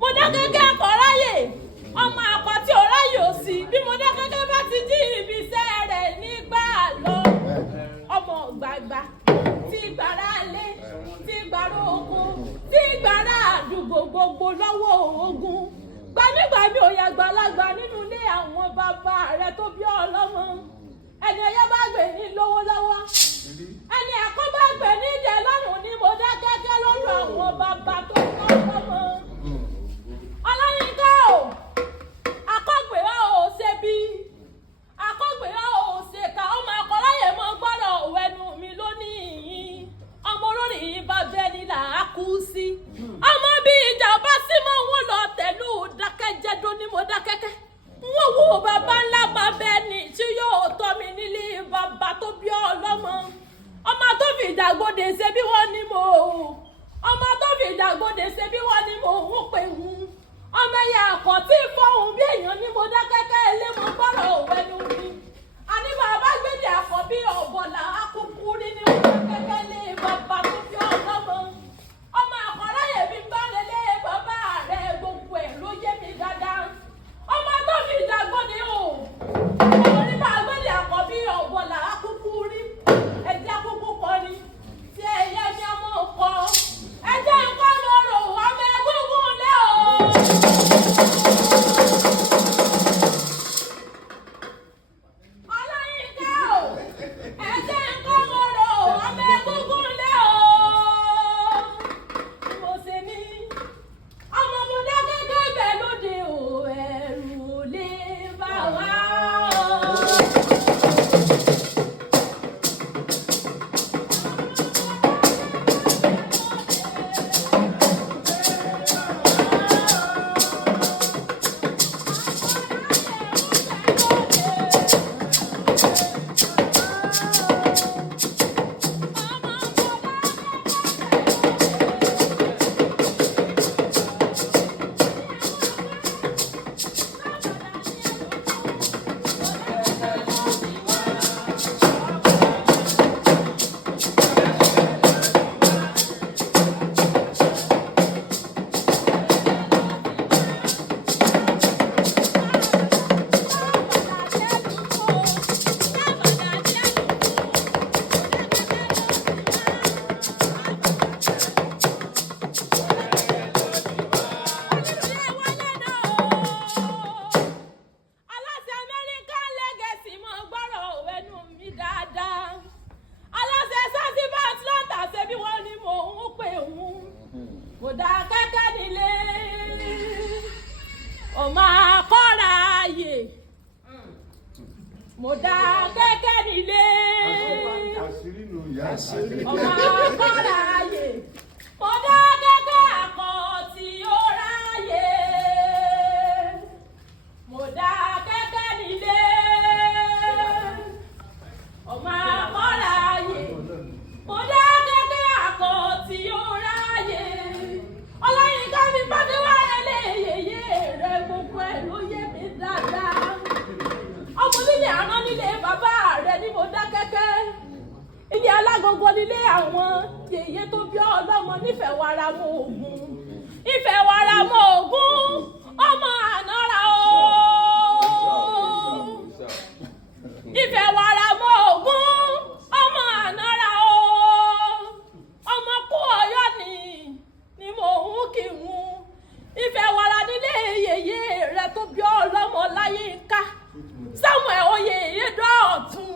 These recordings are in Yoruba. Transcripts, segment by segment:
Modakeke kọ̀ráyè ọmọ àpàtì ọ̀ráyè òsì bí Modakeke bá ti jí ibi iṣẹ́ rẹ̀ nígbà lọ ọmọ gbàgbà tí gbàrà lé tí gbàrà oko tí gbàrà àdúgbò gbogbo lọ́wọ́ ogun gbanígbàmí òye àgbàlagbà nínú ilé àwọn bàbá rẹ̀ tó bí ọlọ́mọ ẹni ẹyẹ bá gbé ní lówó lọ́wọ́ ẹni ẹ̀kọ́ bá gbé ní ìjẹ lọ́rùn ní Modakeke lọ́rùn àwọn bàbá tó bí ọlọ́mọ. Ọláyínká o akọ́gbé o ṣe bí akọ́gbé o ṣe ká ọmọ akọ́láyè mọ́ gbọ́dọ̀ wẹnu mi lónìí ọmọ olórí bá bẹ́ẹ̀ ni là á kú sí ọmọ bí ìjà bá sí mọ́ wọn lọ tẹ̀lú dákẹ́jẹ́dó ní Modakeke wọ́n wo bàbá ńlá bàbá ẹni tí yóò tọ́ mi nílé bàbá tó bí ọlọ́mọ ọmọ tó fi ìjàgbọ́dẹ ṣe bí wọ́n ní mo ọmọ tó fi ìjàgbọ́dẹ ṣe bí wọ́n ní mo ń pè wọ́n ọmọ ẹ̀yà àkọ́ tí fọ́hùn bí èèyàn ní Modakeke ẹlẹ́mọ̀ gbọ́rọ̀ òwẹ́nu mi àní bàbá gbèdé àkọ́ bí ọ̀bọ̀là akúkú rí ní Modakeke lé bàbá tó bí ọlọ́mọ ọmọ àkọ́ráyè mi bá lélẹ̀ bàbá rẹ̀ gbogbo ẹ̀ ló yé mi dáadáa ọmọ tó fi ìjàgbọ́dẹ o orí bá gbèdé àkọ́ bí ọ̀bọ̀là akúkú rí ẹ̀jẹ̀ akúkú kọ́ ni tí ẹ̀yẹ ní ọmọ kọ́ ẹ̀jẹ̀ nǹkan lọ́rọ̀ ọmọ ẹ̀gúngún lé o. Ọláyínká o ẹ̀jẹ̀ nǹkan lọ́rọ̀ ọmọ ẹ̀gúngún lé o. Mo ṣe ní ọmọ Modakeke bẹ̀ lóde o ẹ̀rù lè bá wa o. Modakeke nílé ọmọ akọ́ráyè Modakeke nílé ọmọ akọ́ráyè Modakeke akọ́ tí ó ráyè Modakeke nílé ọmọ akọ́ráyè Modakeke akọ́ tí ó ráyè. Ọláyínká mi bá mi wá ẹlẹ́yẹyẹ rẹ gbogbo ẹ̀ ló yé mi dáadáa. Ọmọ nílé àná nílé bàbá rẹ ní Modakeke. Ilé alágogo nílé àwọn yèyé tó bí ọlọ́mọ nífẹ̀wàrà mọ ògún. Ifewara mọ ògún ọmọ ànárà o. Ifewara mọ ògún ọmọ ànárà o. Ọmọ kú Ọ̀yọ́ ni mo ń kí n Ifewara nílé yèyé rẹ tó bí ọlọ́mọ Láyínká Samuel Oyedotun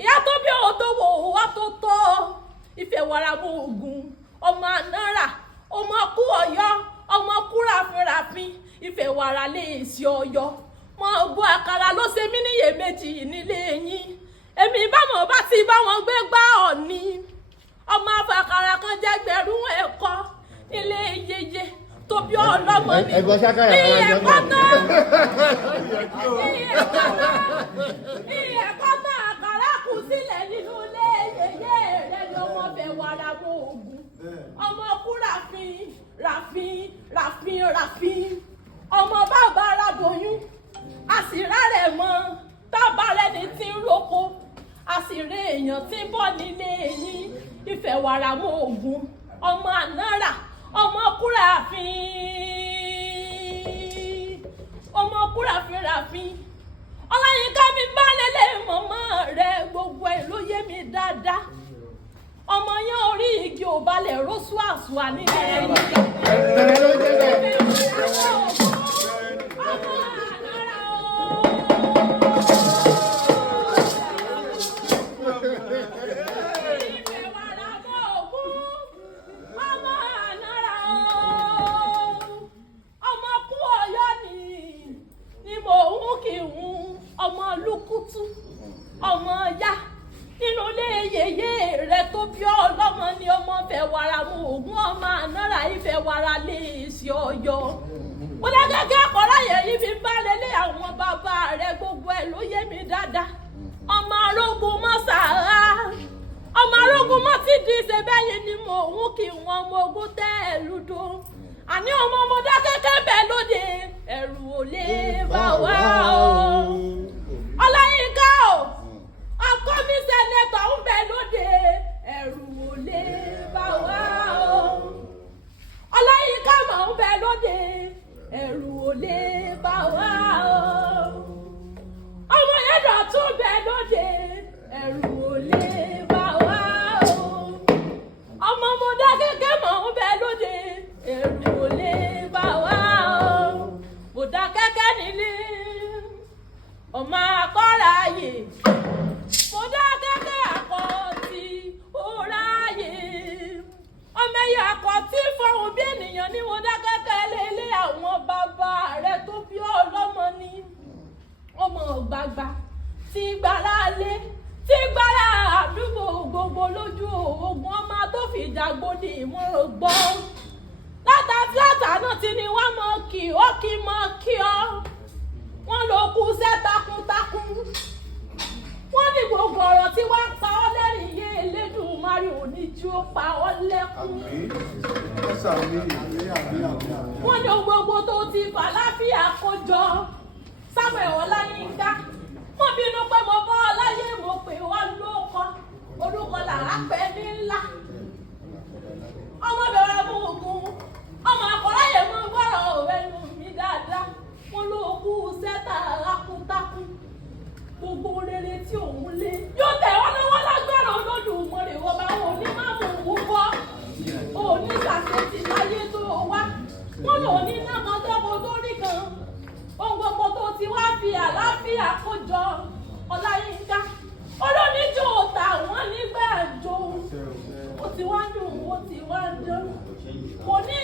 ìyá tó bí òdòwò wá tó tọ́ Ifewara mọ ògún ọmọ Ifewara lè sí Ọ̀yọ́ mọ bó àkàrà ló ṣe mí níyèméjì nílé yín èmi bámọ̀ bá ti bá wọn gbé gbá Ọ̀ọ̀ni ọmọ afàkàrà kan jẹgbẹ̀rún ẹ̀kọ́ ilé yeye tó bí ọlọ́mọ ni iye kọ́tà àkàrà kù sílẹ̀ nínú ilé yeye rẹ̀ ni ọmọ Ifewara mọ Ògún ọmọ kú ràfin ọmọ bàbá aráboyún àsìrá rẹ̀ mọ́ tábà rẹ̀ ní tí ń roko àsìrè èèyàn tí ń bọ̀ nílé yín Ifewara mọ Ògún ọmọ ànára ọmọ ràfin Ọláyínká mi bá lélẹ̀ mọ̀mọ́ rẹ̀ gbogbo ẹ̀ ló yé mi dáadáa ọmọ yẹn orí igi ò balẹ̀ rósù àṣùwà nílé yín. Ọmọ lukutu ọmọ ya nínú ilé yèyé rẹ tó bí ọlọ́mọ ni ọmọ Ifewara mọ Ògún ọmọ ànára Ifewara lè sí Ọ̀yọ́ Modakeke àkọ́láyè yìí fi bá lélẹ̀ àwọn bàbá rẹ gbogbo ẹ̀ ló yé mi dáadáa ọmọ arógun mọ́ sàrà ọmọ arógun mọ́ ti di ṣe bẹ́yìn ni mo òun kì wọ́n ọmọ ogun tẹ́ ẹ̀ lùdó àní ọmọ Modakeke bẹ́ẹ̀ lóde ẹ̀rù ò lè bá wá o. Ọláyínká o ọkọ mi sẹ́nẹ́tọ̀ ń bẹ lóde ẹ̀rù ò lè bá wá o. Ọláyínká mà ń bẹ lóde ẹ̀rù ò lè bá wá o. ọmọ Oyedotun bẹ lóde ẹ̀rù ò lè bá wá o. ọmọ Modakeke mà ń bẹ lóde ẹ̀rù ò lè bá wá o. Modakeke nílé ọmọ akọ́ráyè Modakeke àkọ́tì òráyè ọmọ ẹ̀yà àkọ́tì fọ̀hún bí ènìyàn ní Modakeke lélẹ̀ àwọn bàbá rẹ̀ tó bí ọlọ́mọ ní ọmọ gbàgbà tí gbára lé tí gbára àdúgbò gbogbo lójú ogun ọmọ tó fìjà gbòdì ìmọ̀ gbọ́ látàtà náà ti ní wọ́n mọ̀ kí ó kí mọ̀ kí ọ́ wọ́n ló kú iṣẹ́ takuntakun wọ́n ní gbogbo ọ̀rọ̀ tí wọ́n pa ọ́ lẹ́rìn yé Elédùmarè òní tí ó pa ọ́ lẹ́kún wọ́n ní gbogbo tó ti fà láfíà kójọ Samuel Ọláyínká mo bínú pé mo bọ́ ọ láyé mo pè wọ́n lóko orúkọ làrá pẹ́ ní ńlá ọmọ Ifewara mọ Ògún ọmọ àkọ́láyè mọ gbọ́rọ̀ òwẹ́nu mi dáadáa wọ́n ló kú sẹ́tà rákúntákún gbogbo rere tí òun lé yóò tẹ̀ wọ́n lọ́wọ́ lágbára Olódùmarè wọ́n bá wọn ní má mú òun bọ́ òní sàṣetì láyé tó wá wọ́n lò ní náà tẹ́kọ̀ọ́ lórí kan ohun gbogbo tó ti wá fi àlàáfíà kójọ Ọláyínká olóníjó tà wọ́n nígbà jò ó ti wá dùn ó ti wá dán kò ní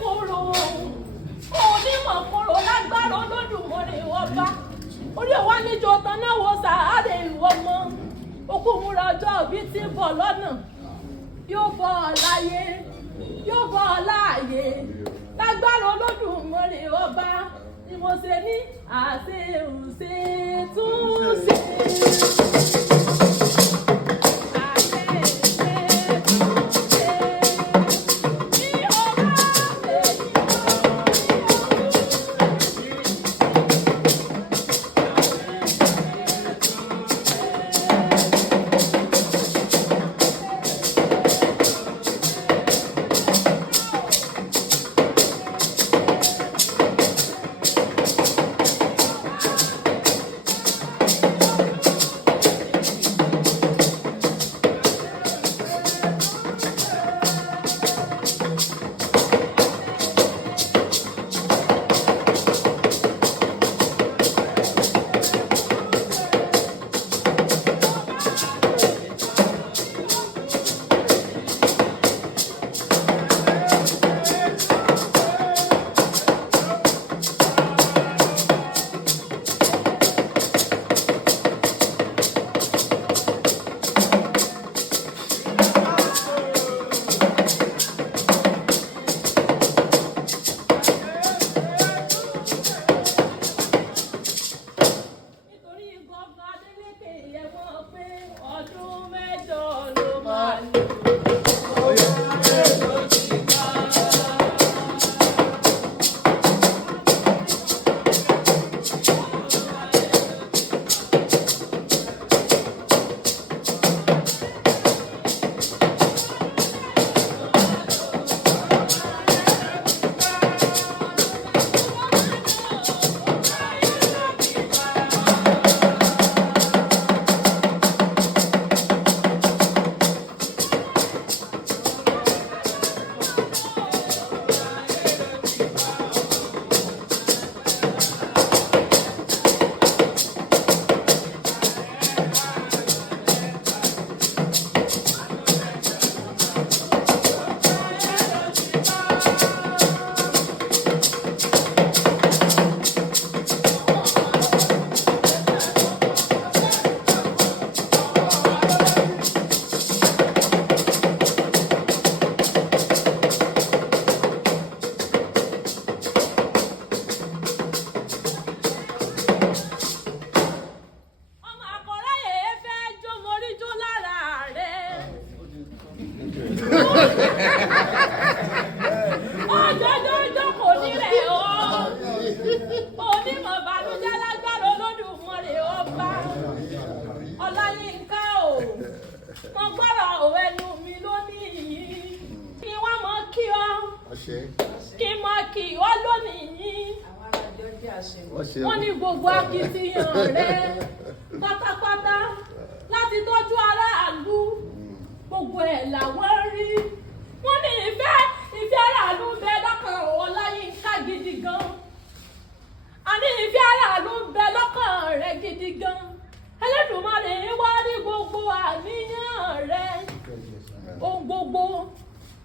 kóró onímọ̀ kóró lágbára Olódùmarè ọba orí òwá níjó tán náà wo sàárè ìwọ mọ́ okú múra ọjọ́ òbí tí ń bọ̀ lọ́nà yóò bọ̀ ọ́ láyé yóò bọ̀ ọ́ láàyè lágbára Olódùmarè ọba ni mo ṣe ní àṣeùṣe túnṣe. kí n máa kì ọ́ lónìí. Wọ́n ní gbogbo akitiyan rẹ̀ pátápátá láti tọ́jú aráàlú gbogbo ẹ̀ làwọn rí. Wọ́n ní ìfẹ́ aráàlú bẹ lọ́kàn Ọláyínká gidi gan. Àní ìfẹ́ aráàlú bẹ lọ́kàn rẹ̀ gidi gan. Ẹlẹ́dùmarè wá rí gbogbo àníyàn rẹ̀. Ohun gbogbo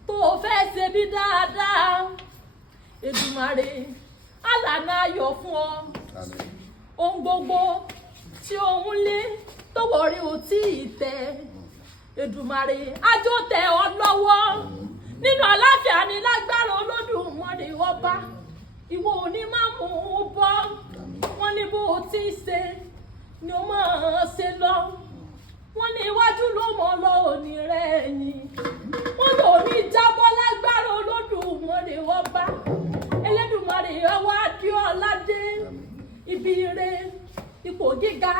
tó fẹ́ ṣe bí dáadáa. Èdùmarè alànà ayọ̀ fún ọ. Ohun gbogbo tí òun lé tó wọ̀rí ò tí ì tẹ̀. Èdùmarè ájó tẹ̀ ọ́ lọ́wọ́. Nínú àlàáfíà ni lágbára Olódùmarè ọba. Ìwọ ò ní máa mú un bọ́. Wọ́n ní bó o ti ṣe ni ó máa ṣe lọ. Wọ́n ní iwájú ló mọ̀ lọ òní rẹ̀ ni. Wọ́n lò ní jábọ́ lágbára Olódùmarè ọba. Elédùmarè ọwọ́ Adéọládé. Ibi ire, ipò gíga,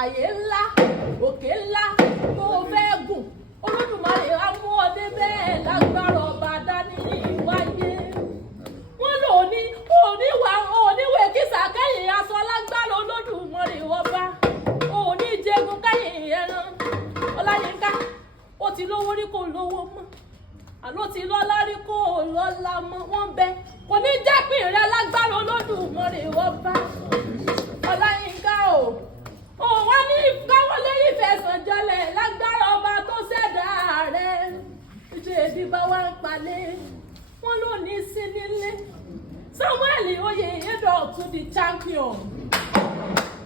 àyè ńlá, òkè ńlá tó fẹ́ gùn. Olódùmarè á mú ọ débẹ̀ lágbára ọba dání wáyé. Wọ́n lò ní oníwèé kìsà kẹ́yìn aṣọ lágbára Olódùmarè ọba. Òní jẹgun kẹ́yìn ẹran. Ọláyínká ó ti lówó rí kò lówó mọ́. Àló ti lọ́lá rí kò lọ́lá mọ́. Wọ́n bẹ kò ní jẹ́pìn rẹ lágbára Olódùmarè ọba. Ọláyínká o wá ní káwọlé ìfẹsànjọlẹ̀ lágbára ọba tó ṣẹ̀dá rẹ̀. Ìjọ èdè bá wá ń palẹ̀. Wọ́n ló ní sí nílé. Samuel Oyedotun the champion.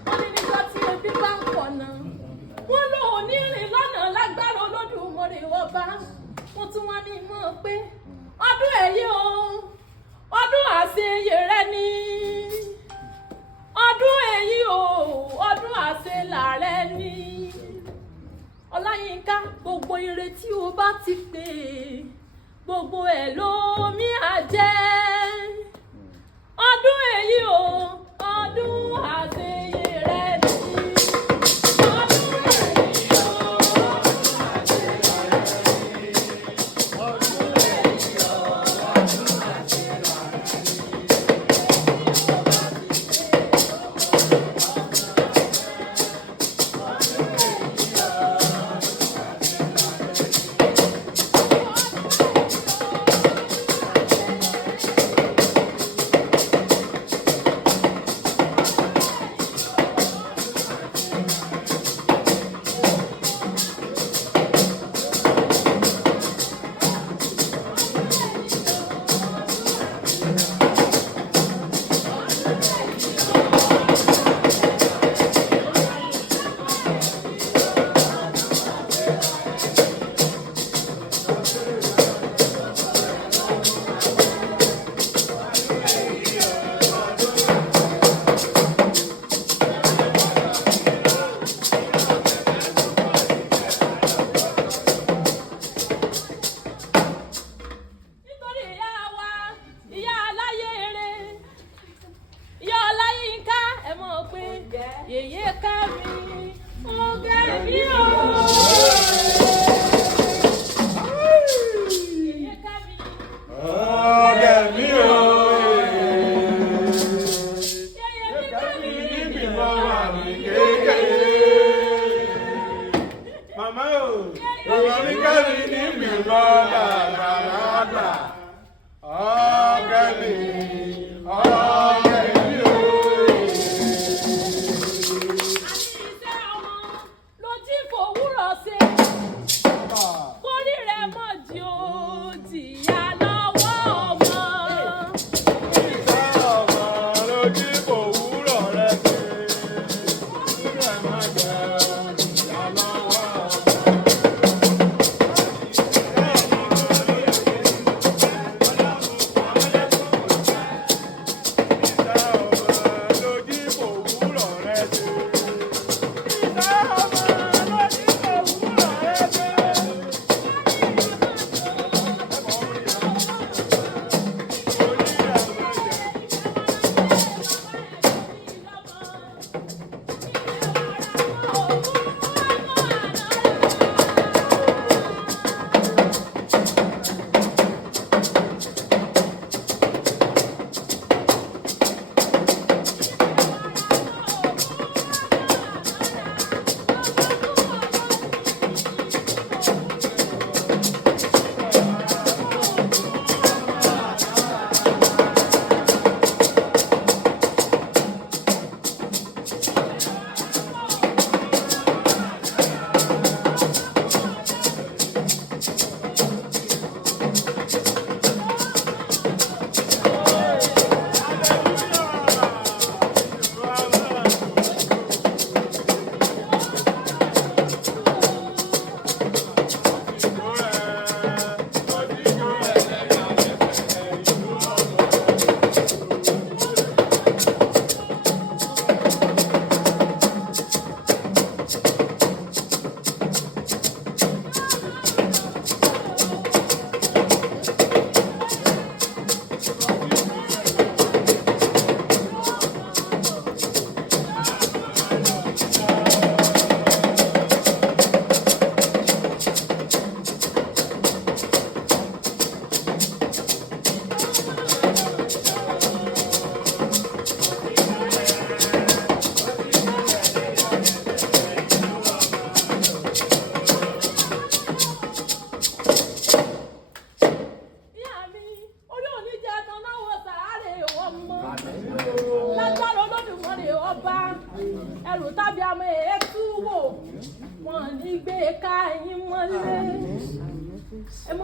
Wọ́n ní nígbà tí ebi bá ń pọ̀ náà. Wọ́n lò ní rìn lọ́nà lágbára Olódùmarè ọba. Wọ́n tún wá ní mọ̀ pé ọdún èyí o ọdún àṣeyẹ rẹ ni. Ọdún èyí o ọdún àṣelà rẹ ni. Ọláyínká gbogbo ire tí o bá ti pè gbogbo ẹ̀ ló mí àjẹ́. Ọdún èyí o ọdún àṣeyẹ rẹ ni. Ọdún èyí o ọdún àṣelà rẹ ni. Ọdún èyí o ọdún àṣelà rẹ ni.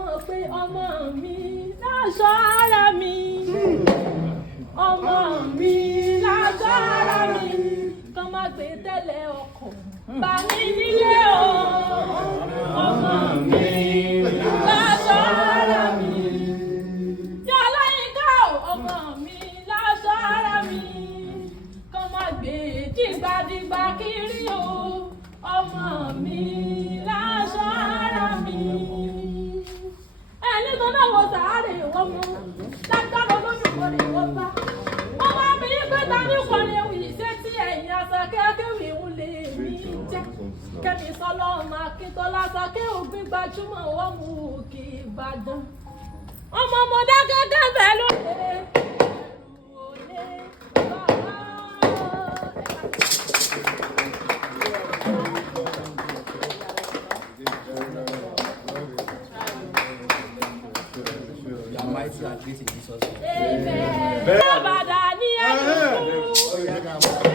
mọ̀ pé ọmọ mi láṣọ ara mi. Ọmọ mi láṣọ ara mi. Kàn má gbé tẹ́lẹ̀ ọkọ̀ bá mi nílé o. Ọmọ mi láṣọ ara mi. Yàrá ìka ọmọ mi láṣọ ara mi. Kàn má gbé dìgbàdìgbà kiri o. Ọmọ mi láṣọ ara mi. Ẹni tó náà wọ sàárè wọ́n mú lágbára olóyìnbó ni wọ́n bá. Wọ́n bá mi ní pé ta ní kò lè wì ṣé tí ẹ̀yìn Àṣàkẹ́ kéwì ń lè mí jẹ́. Kẹ́mi sọ́lọ́ ọmọ Akíntọ́lá Àṣàkẹ́ ògbín gbajúmọ̀ wọ́n mú òkè Ìbàdàn. Ọmọ Modakeke bẹ́ẹ̀ ló lè ẹrù òlé bàbá. Mighty and great in Jesus' name. Amen. Bàbá ní ẹ̀dùn.